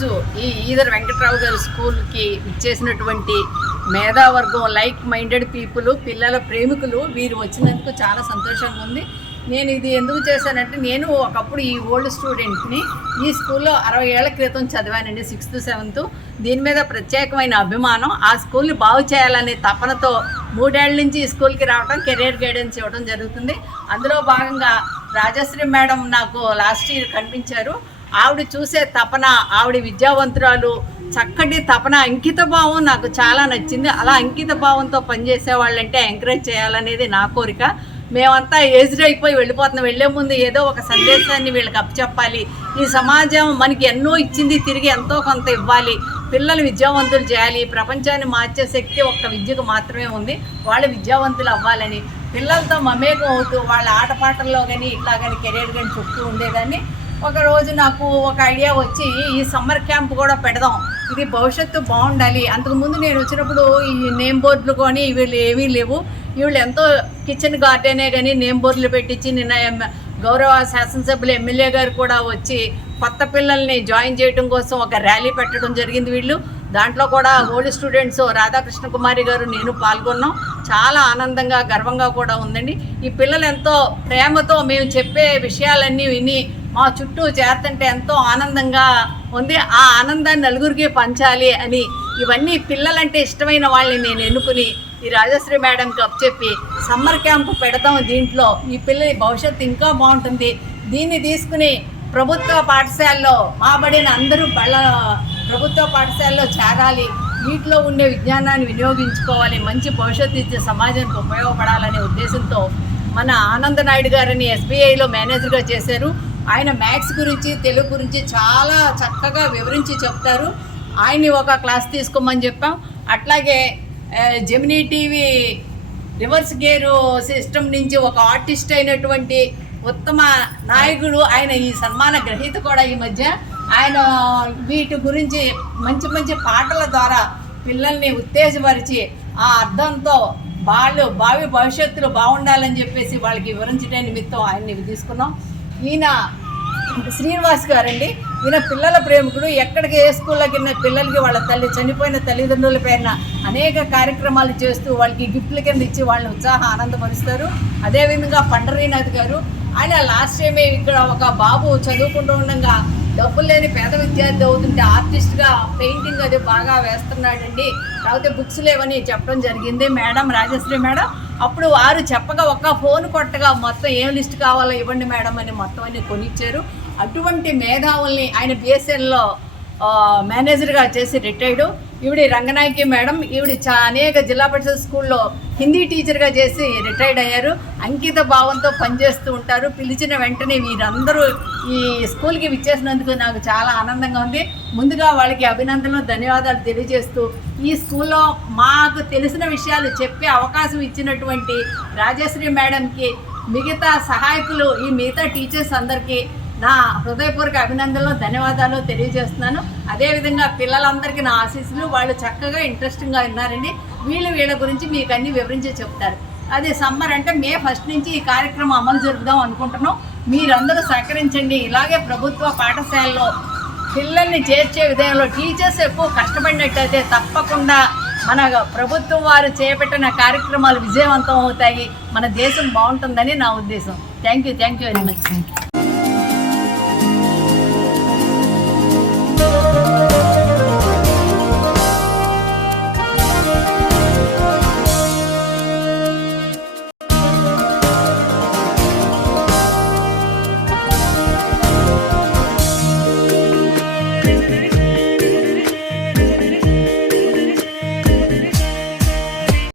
ఈరోజు ఈ ఈదర్ వెంకట్రావు గారి స్కూల్కి ఇచ్చేసినటువంటి మేధావర్గం, లైక్ మైండెడ్ పీపుల్, పిల్లల ప్రేమికులు వీరు వచ్చినందుకు చాలా సంతోషంగా ఉంది. నేను ఇది ఎందుకు చేశానంటే, నేను ఒకప్పుడు ఈ ఓల్డ్ స్టూడెంట్ని ఈ స్కూల్లో 60 ఏళ్ల క్రితం చదివానండి, 6th 7th. దీని మీద ప్రత్యేకమైన అభిమానం, ఆ స్కూల్ని బాగు చేయాలనే తపనతో 3 ఏళ్ల నుంచి ఈ స్కూల్కి రావడం, కెరీర్ గైడెన్స్ ఇవ్వడం జరుగుతుంది. అందులో భాగంగా రాజశ్రీ మేడం నాకు లాస్ట్ ఇయర్ కనిపించారు. ఆవిడ చూసే తపన, ఆవిడ విద్యావంతురాలు, చక్కటి తపన, అంకిత భావం నాకు చాలా నచ్చింది. అలా అంకిత భావంతో పనిచేసే వాళ్ళంటే ఎంకరేజ్ చేయాలనేది నా కోరిక. మేమంతా ఏజ్డ్ అయిపోయి వెళ్ళిపోతున్నాం. వెళ్ళే ముందు ఏదో ఒక సందేశాన్ని వీళ్ళకి అప్పచెప్పాలి. ఈ సమాజం మనకి ఎన్నో ఇచ్చింది, తిరిగి ఎంతో కొంత ఇవ్వాలి. పిల్లలు విద్యావంతులు చేయాలి. ప్రపంచాన్ని మార్చే శక్తి ఒక్క విద్యకు మాత్రమే ఉంది. వాళ్ళు విద్యావంతులు అవ్వాలని పిల్లలతో మమేకం అవుతూ వాళ్ళ ఆటపాటల్లో కానీ ఇట్లా కానీ కెరీర్ కానీ చెప్తూ ఉండేదాన్ని. ఒకరోజు నాకు ఒక ఐడియా వచ్చి, ఈ సమ్మర్ క్యాంప్ కూడా పెడదాం, ఇది భవిష్యత్తు బాగుండాలి. అంతకుముందు నేను వచ్చినప్పుడు ఈ నేమ్ బోర్డులు కానీ వీళ్ళు ఏమీ లేవు. వీళ్ళు ఎంతో కిచెన్ గార్డెనే కానీ నేమ్ బోర్డులు పెట్టించి, నిన్న గౌరవ శాసనసభ్యులు ఎమ్మెల్యే గారు కూడా వచ్చి కొత్త పిల్లల్ని జాయిన్ చేయడం కోసం ఒక ర్యాలీ పెట్టడం జరిగింది. వీళ్ళు దాంట్లో కూడా ఓల్డ్ స్టూడెంట్స్ రాధాకృష్ణ కుమారి గారు, నేను పాల్గొన్నాం. చాలా ఆనందంగా, గర్వంగా కూడా ఉందండి. ఈ పిల్లలు ఎంతో ప్రేమతో మేము చెప్పే విషయాలన్నీ విని మా చుట్టూ చేరుతుంటే ఎంతో ఆనందంగా ఉంది. ఆ ఆనందాన్ని నలుగురికి పంచాలి అని ఇవన్నీ పిల్లలంటే ఇష్టమైన వాళ్ళని నేను ఎన్నుకుని ఈ రాజశ్రీ మేడంకి అప్పచెప్పి సమ్మర్ క్యాంపు పెడతాం. దీంట్లో ఈ పిల్లల భవిష్యత్తు ఇంకా బాగుంటుంది. దీన్ని తీసుకుని ప్రభుత్వ పాఠశాలలో మాబడిన అందరూ ప్రభుత్వ పాఠశాలలో చేరాలి. వీటిలో ఉండే విజ్ఞానాన్ని వినియోగించుకోవాలి. మంచి భవిష్యత్తు ఇచ్చే సమాజానికి ఉపయోగపడాలనే ఉద్దేశంతో మన ఆనంద నాయుడు గారిని SBIలో మేనేజర్గా చేశారు. ఆయన మ్యాథ్స్ గురించి, తెలుగు గురించి చాలా చక్కగా వివరించి చెప్తారు. ఆయన్ని ఒక క్లాస్ తీసుకోమని చెప్పాం. అట్లాగే Gemini TV reverse gear system నుంచి ఒక ఆర్టిస్ట్ అయినటువంటి ఉత్తమ నాయకుడు, ఆయన ఈ సన్మాన గ్రహీత కూడా ఈ మధ్య. ఆయన వీటి గురించి మంచి మంచి పాటల ద్వారా పిల్లల్ని ఉత్తేజపరిచి ఆ అర్థంతో వాళ్ళు భావి భవిష్యత్తులో బాగుండాలని చెప్పేసి వాళ్ళకి వివరించడం నిమిత్తం ఆయన్ని తీసుకున్నాం. ఈయన శ్రీనివాస్ గారండి. ఈయన పిల్లల ప్రేమికుడు. ఎక్కడికి ఏ స్కూల్లోకి పిల్లలకి వాళ్ళ చనిపోయిన తల్లిదండ్రుల పేరున అనేక కార్యక్రమాలు చేస్తూ వాళ్ళకి గిఫ్ట్ల కింద ఇచ్చి వాళ్ళని ఆనందపరుస్తారు. అదేవిధంగా పండరీనాథ్ గారు, ఆయన లాస్ట్ టైమే ఇక్కడ ఒక బాబు చదువుకుంటూ ఉండగా డబ్బులు లేని పేద విద్యార్థి అవుతుంటే ఆర్టిస్ట్గా పెయింటింగ్ అది బాగా వేస్తున్నాడండి, కాకపోతే బుక్స్ లేవని చెప్పడం జరిగింది మేడం, రాజశ్రీ మేడం. అప్పుడు వారు చెప్పగా ఒక్క ఫోన్ కొట్టగా మొత్తం ఏం లిస్ట్ కావాలో ఇవ్వండి మేడం అని మొత్తం అన్ని కొనిచ్చారు. అటువంటి మేధావుల్ని ఆయన BSNలో మేనేజర్గా చేసి రిటైర్డు. ఈవిడ రంగనాయకి మేడం, ఈవిడ అనేక జిల్లా పరిషత్ స్కూల్లో హిందీ టీచర్గా చేసి రిటైర్డ్ అయ్యారు. అంకిత భావంతో పనిచేస్తూ ఉంటారు. పిలిచిన వెంటనే వీరందరూ ఈ స్కూల్కి విచ్చేసినందుకు నాకు చాలా ఆనందంగా ఉంది. ముందుగా వాళ్ళకి అభినందనలు, ధన్యవాదాలు తెలియజేస్తూ ఈ స్కూల్లో మాకు తెలిసిన విషయాలు చెప్పే అవకాశం ఇచ్చినటువంటి రాజశ్రీ మేడంకి, మిగతా సహాయకులు, ఈ మిగతా టీచర్స్ అందరికీ నా హృదయపూర్వక అభినందనలు, ధన్యవాదాలు తెలియజేస్తున్నాను. అదేవిధంగా పిల్లలందరికీ నా ఆశీస్సులు. వాళ్ళు చక్కగా ఇంట్రెస్టింగ్గా ఉన్నారండి. వీళ్ళ గురించి మీకు అన్నీ వివరించి చెప్తారు. అదే సమ్మర్ అంటే May 1 నుంచి ఈ కార్యక్రమం అమలు జరుపుదాం అనుకుంటున్నాం. మీరందరూ సహకరించండి. ఇలాగే ప్రభుత్వ పాఠశాలలో పిల్లల్ని చేర్చే విధంలో టీచర్స్ ఎక్కువ కష్టపడినట్టయితే తప్పకుండా మన ప్రభుత్వం వారు చేపట్టిన కార్యక్రమాలు విజయవంతం అవుతాయి. మన దేశం బాగుంటుందని నా ఉద్దేశం. Thank you very much.